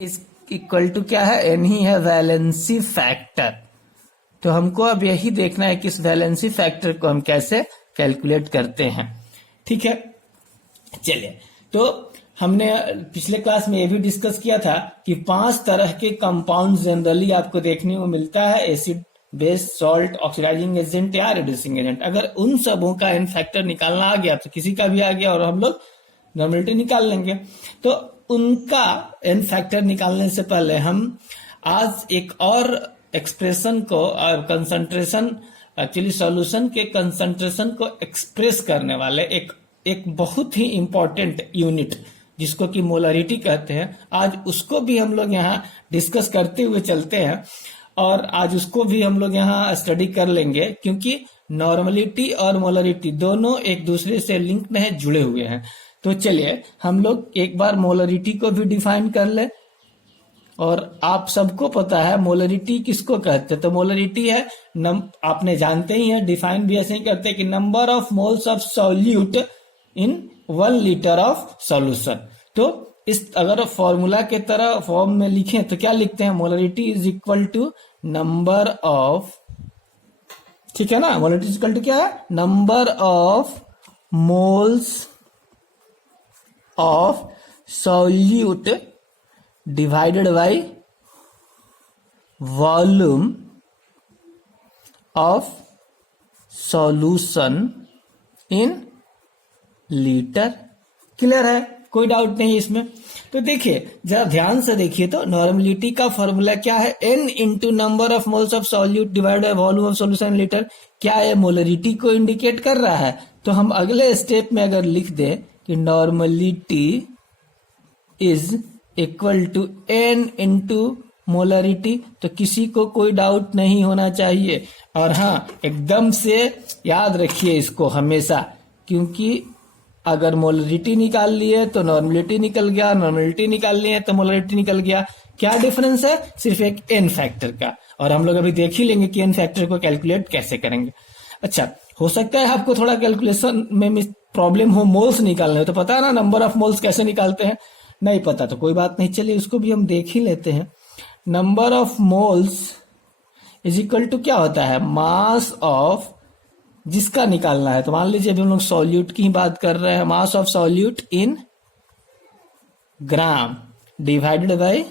इस equal to क्या है, एन ही है वैलेंसी फैक्टर। तो हमको अब यही देखना है कि इस वैलेंसी फैक्टर को हम कैसे कैलकुलेट करते हैं। ठीक है, चलिए। तो हमने पिछले क्लास में ये भी डिस्कस किया था कि 5 तरह के कंपाउंड जनरली आपको देखने को मिलता है, acid, base, salt, oxidizing agent या रिड्यूसिंग एजेंट। अगर उन सबों का एन फैक्टर निकालना आ गया तो किसी का भी आ गया और हम लोग नॉर्मेलिटी निकाल लेंगे। तो उनका एन फैक्टर निकालने से पहले हम आज एक और एक्सप्रेशन को और कंसंट्रेशन, एक्चुअली सॉल्यूशन के कंसंट्रेशन को एक्सप्रेस करने वाले एक बहुत ही इंपॉर्टेंट यूनिट जिसको कि मोलरिटी कहते हैं, आज उसको भी हम लोग यहाँ डिस्कस करते हुए चलते हैं और आज उसको भी हम लोग यहाँ स्टडी कर लेंगे, क्योंकि नॉर्मलिटी और मोलरिटी दोनों एक दूसरे से लिंक्ड है, जुड़े हुए हैं। तो चलिए हम लोग एक बार मोलरिटी को भी डिफाइन कर ले। और आप सबको पता है मोलरिटी किसको कहते हैं, तो मोलरिटी है आपने जानते ही है, डिफाइन भी ऐसे ही करते हैं कि number of moles of solute in 1 litre of solution. तो इस अगर फॉर्मूला के तरह फॉर्म में लिखें तो क्या लिखते हैं, molarity is equal to number of, ठीक है ना, मोलरिटी इज इक्वल टू क्या है, number of moles of solute divided by volume of solution in litre. Clear है, कोई डाउट नहीं इसमें। तो देखिए जरा ध्यान से देखिए, तो नॉर्मलिटी का फॉर्मूला क्या है, n into number of moles of solute divide by volume of solution in litre. क्या है, मोलरिटी को इंडिकेट कर रहा है। तो हम अगले स्टेप में अगर लिख दें कि normality is equal to n into molarity, तो किसी को कोई डाउट नहीं होना चाहिए। और हाँ, एकदम से याद रखिए इसको हमेशा, क्योंकि अगर मोलरिटी निकाल लिए तो नॉर्मलिटी निकल गया, नॉर्मलिटी निकाल लिए तो मोलरिटी निकल गया। क्या डिफरेंस है, सिर्फ एक n फैक्टर का। और हम लोग अभी देख ही लेंगे कि n फैक्टर को कैलकुलेट कैसे करेंगे। अच्छा, हो सकता है आपको थोड़ा कैलकुलेशन में प्रॉब्लम हो, मोल्स निकालने हो तो पता है ना नंबर ऑफ मोल्स कैसे निकालते हैं, नहीं पता तो कोई बात नहीं, चलिए उसको भी हम देख ही लेते हैं। Number of moles is equal to क्या होता है, मास ऑफ, जिसका निकालना है। तो मान लीजिए अभी हम लोग सॉल्यूट की ही बात कर रहे हैं, mass of solute in gram divided by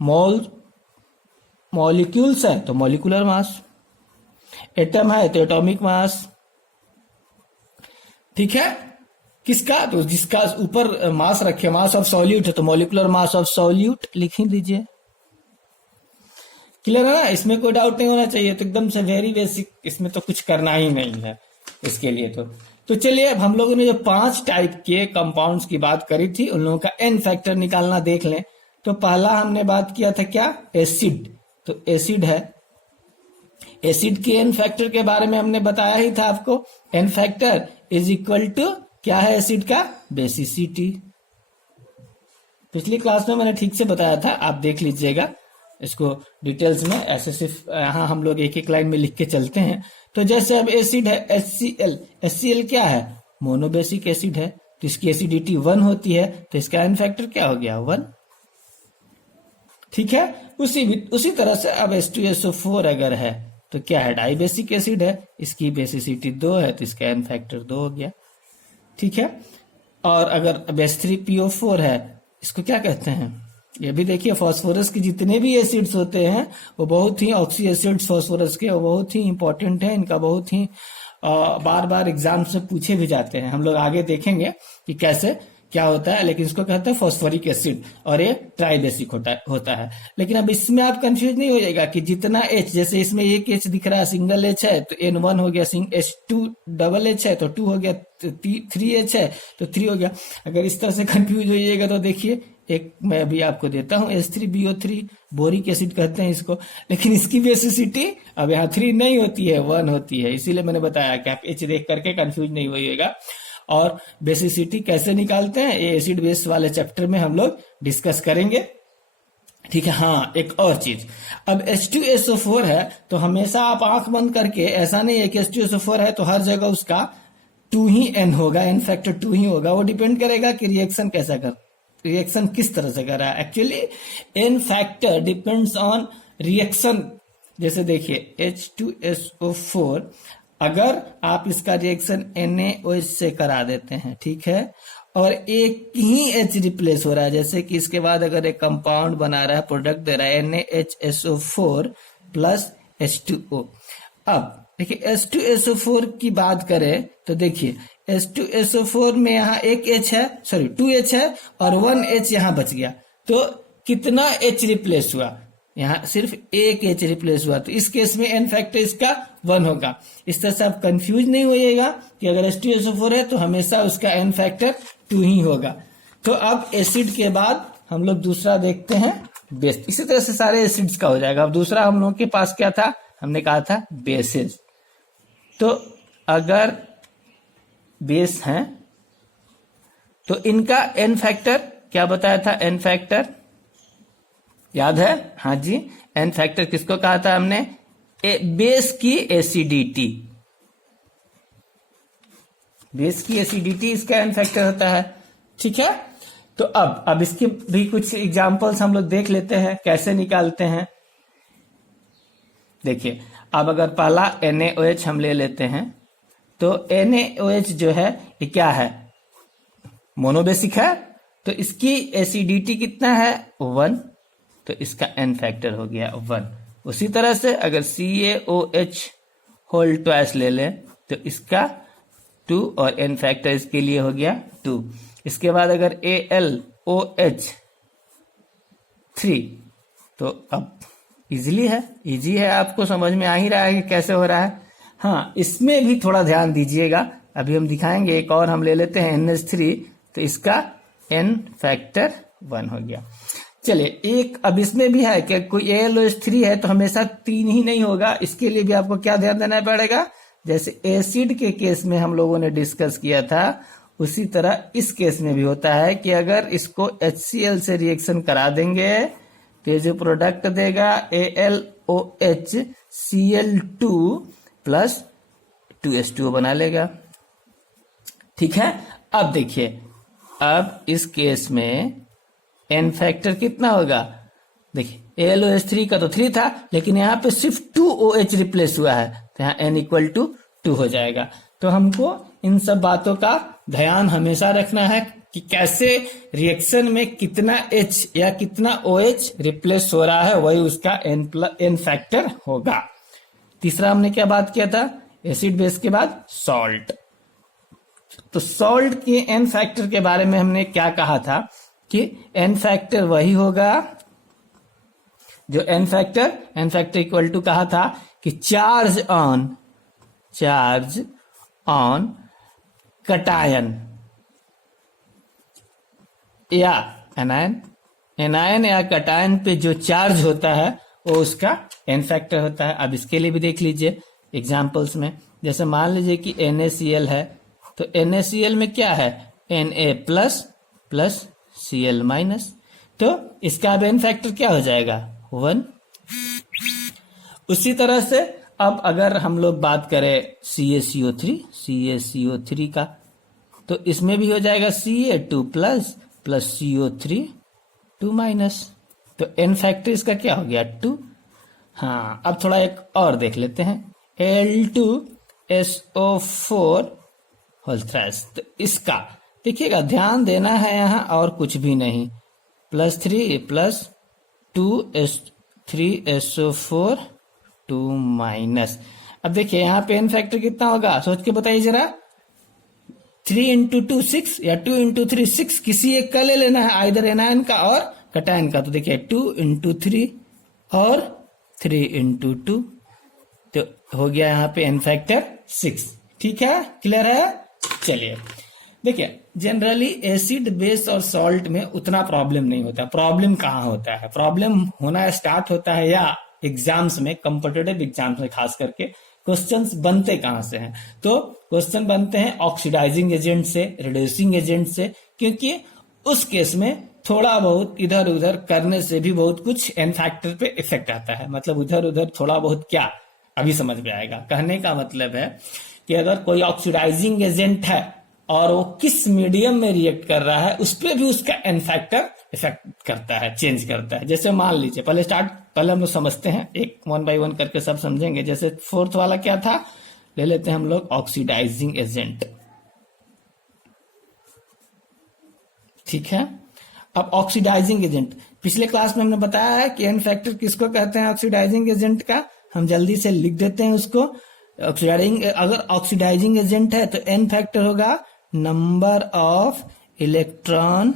mole, molecules है तो मॉलिक्यूलर मास, एटम है तो एटॉमिक मास। ठीक है, किसका, तो जिसका ऊपर मास रखे, मास ऑफ सॉल्यूट है तो मॉलिक्यूलर मास ऑफ सॉल्यूट लिख ही दीजिए। क्लियर है ना, इसमें कोई डाउट नहीं होना चाहिए। तो एकदम से वेरी बेसिक, इसमें तो कुछ करना ही नहीं है इसके लिए। तो चलिए अब हम लोगों ने जो 5 टाइप के कंपाउंड्स की बात करी थी, उन लोगों का एन फैक्टर निकालना देख लें। तो पहला हमने बात किया था क्या, एसिड। तो एसिड है, एसिड के एन फैक्टर के बारे में हमने बताया ही था आपको। N factor is equal to क्या है एसिड का, बेसिसिटी। पिछली क्लास में मैंने ठीक से बताया था, आप देख लीजिएगा इसको डिटेल्स में। ऐसे सिर्फ यहाँ हम लोग एक एक लाइन में लिख के चलते हैं। तो जैसे अब एसिड है HCl, HCl क्या है, मोनोबेसिक एसिड है, तो इसकी एसिडिटी 1 होती है, तो इसका एन फैक्टर क्या हो गया, 1। ठीक है, उसी तरह से अब H2SO4 अगर है तो क्या है, डाइबेसिक एसिड है, इसकी बेसिसिटी 2 है, तो इसका एन फैक्टर 2 हो गया। ठीक है, और अगर अब H3PO4 है, इसको क्या कहते हैं, ये भी देखिए फास्फोरस के जितने भी एसिड्स होते हैं वो बहुत ही, ऑक्सी एसिड्स फास्फोरस के, वो बहुत ही इंपॉर्टेंट है। इनका बहुत ही बार बार एग्जाम्स में पूछे भी जाते हैं। हम लोग आगे देखेंगे कि कैसे क्या होता है, लेकिन इसको कहते हैं फॉस्फोरिक एसिड और ये ट्राइबेसिक होता है। लेकिन अब इसमें आप कंफ्यूज नहीं हो जाएगा कि जितना H, जैसे इसमें एक H दिख रहा है, सिंगल H है तो N1 हो गया, H2 डबल H है तो 2 हो गया, 3H है तो 3 हो गया। अगर इस तरह से कंफ्यूज हो जाइएगा तो देखिए, एक मैं अभी आपको देता हूं, H3BO3 बोरिक एसिड कहते हैं इसको, लेकिन इसकी बेसिसिटी अब यहाँ 3 नहीं होती है, 1 होती है। इसीलिए मैंने बताया कि आप H देख करके कंफ्यूज नहीं होइएगा। और बेसिसिटी कैसे निकालते हैं, ये एसिड बेस वाले चैप्टर में हम लोग डिस्कस करेंगे। ठीक है, हाँ एक और चीज, अब H2SO4 है तो हमेशा आप आंख बंद करके, ऐसा नहीं है कि H2SO4 है तो हर जगह उसका 2 ही N होगा, N फैक्टर 2 ही होगा। वो डिपेंड करेगा कि रिएक्शन कैसा कर रिएक्शन किस तरह से कर रहा है। Actually an factor depends on reaction. जैसे देखिए H2SO4, अगर आप इसका रिएक्शन NaOH से करा देते हैं, ठीक है, और एक ही H रिप्लेस हो रहा है, जैसे कि इसके बाद अगर एक कंपाउंड बना रहा है, प्रोडक्ट दे रहा है NaHSO4 प्लस H2O। अब देखिए H2SO4 की बात करें तो देखिए H2SO4 में यहाँ एक H है, सॉरी 2H है और 1H यहाँ बच गया, तो कितना H रिप्लेस हुआ, यहाँ सिर्फ एक H रिप्लेस हुआ, तो इस केस में n फैक्टर इसका 1 होगा। इस तरह से आप कंफ्यूज नहीं होइएगा कि अगर H2SO4 है तो हमेशा उसका n फैक्टर 2 ही होगा। तो अब एसिड के बाद हम लोग दूसरा देखते हैं बेस। इसी तरह से सारे एसिड्स का हो जाएगा। अब दूसरा हम लोग के पास क्या था, हमने कहा था बेसेस। तो अगर बेस हैं तो इनका एन फैक्टर क्या बताया था, एन फैक्टर याद है, हाँ जी, एन फैक्टर किसको कहा था हमने, बेस की एसिडिटी, बेस की एसिडिटी इसका एन फैक्टर होता है, ठीक है। तो अब इसके भी कुछ एग्जांपल्स हम लोग देख लेते हैं कैसे निकालते हैं। देखिए अब अगर पहला NaOH हम ले लेते हैं तो NaOH जो है ये क्या है, मोनोबेसिक है, तो इसकी एसिडिटी कितना है 1, तो इसका एन फैक्टर हो गया 1। उसी तरह से अगर CaOH होल ट्वाइस ले लें तो इसका 2 और एन फैक्टर इसके लिए हो गया 2। इसके बाद अगर AlOH 3, तो अब इजीली है, इजी है, आपको समझ में आ ही रहा है कि कैसे हो रहा है। हाँ, इसमें भी थोड़ा ध्यान दीजिएगा, अभी हम दिखाएंगे। एक और हम ले लेते हैं NH3, तो इसका n फैक्टर 1 हो गया। चलिए एक अब इसमें भी है कि कोई AlOH3 है तो हमेशा 3 ही नहीं होगा, इसके लिए भी आपको क्या ध्यान देना पड़ेगा, जैसे एसिड के केस में हम लोगों ने डिस्कस किया था उसी तरह इस केस में भी होता है कि अगर इसको HCl से रिएक्शन करा देंगे तो ये जो प्रोडक्ट देगा AlOH Cl2 प्लस 2H2O बना लेगा, ठीक है। अब देखिए अब इस केस में एन फैक्टर कितना होगा, देखिए AlOH3 का तो 3 था लेकिन यहाँ पे सिर्फ 2OH रिप्लेस हुआ है, तो यहाँ n इक्वल टू 2 हो जाएगा। तो हमको इन सब बातों का ध्यान हमेशा रखना है कि कैसे रिएक्शन में कितना H या कितना OH रिप्लेस हो रहा है, वही उसका n फैक्टर होगा। तीसरा हमने क्या बात किया था, एसिड बेस के बाद सॉल्ट। तो सॉल्ट के n फैक्टर के बारे में हमने क्या कहा था कि n फैक्टर वही होगा जो n फैक्टर इक्वल टू कहा था कि चार्ज ऑन कटायन या एनायन या कटायन पे जो चार्ज होता है वो उसका n फैक्टर होता है। अब इसके लिए भी देख लीजिए एग्जांपल्स में, जैसे मान लीजिए कि NaCl है, तो NaCl में क्या है Na plus plus Cl minus, तो इसका अब n फैक्टर क्या हो जाएगा 1। उसी तरह से अब अगर हम लोग बात करें CaCO3 का, तो इसमें भी हो जाएगा Ca2 plus plus CO3 2 minus, तो n फैक्टर इसका क्या हो गया 2। हाँ, अब थोड़ा एक और देख लेते हैं Al2SO4 होल थ्राइस, तो इसका देखिएगा ध्यान देना है यहाँ और कुछ भी नहीं, प्लस 3 प्लस 2S3SO4 2 माइनस। अब देखिए यहाँ पे n फैक्टर कितना होगा, सोच के बताइए जरा, 3 इंटू 2 6 या 2 इंटू 3 6, किसी एक का ले लेना है, आइदर एनायन का और कटायन का। तो देखिए 2 इंटू 3 और 3 इंटू 2, तो हो गया यहाँ पे n फैक्टर 6, ठीक है, क्लियर है। चलिए देखिए जनरली एसिड बेस और सॉल्ट में उतना प्रॉब्लम नहीं होता। प्रॉब्लम कहाँ होता है, प्रॉब्लम होना स्टार्ट होता है या एग्जाम्स में, कॉम्पिटिटिव एग्जाम्स में खास करके क्वेश्चंस बनते कहां से हैं, तो क्वेश्चन बनते हैं ऑक्सीडाइजिंग एजेंट से, रिड्यूसिंग एजेंट से, क्योंकि उस केस में थोड़ा बहुत इधर उधर करने से भी बहुत कुछ एन फैक्टर पे इफेक्ट आता है। मतलब उधर उधर थोड़ा बहुत क्या, अभी समझ में आएगा। कहने का मतलब है कि अगर कोई ऑक्सीडाइजिंग एजेंट है और वो किस मीडियम में रिएक्ट कर रहा है उस पर भी उसका एन फैक्टर इफेक्ट करता है, चेंज करता है। जैसे मान लीजिए पहले हम लोग समझते हैं, एक वन बाय वन करके सब समझेंगे। जैसे फोर्थ वाला क्या था, ले लेते हैं हम लोग ऑक्सीडाइजिंग एजेंट। ठीक है, अब ऑक्सीडाइजिंग एजेंट पिछले क्लास में हमने बताया है कि एन फैक्टर किसको कहते हैं ऑक्सीडाइजिंग एजेंट का। हम जल्दी से लिख देते हैं उसको। ऑक्सीडाइजिंग, अगर ऑक्सीडाइजिंग एजेंट है तो एन फैक्टर होगा नंबर ऑफ इलेक्ट्रॉन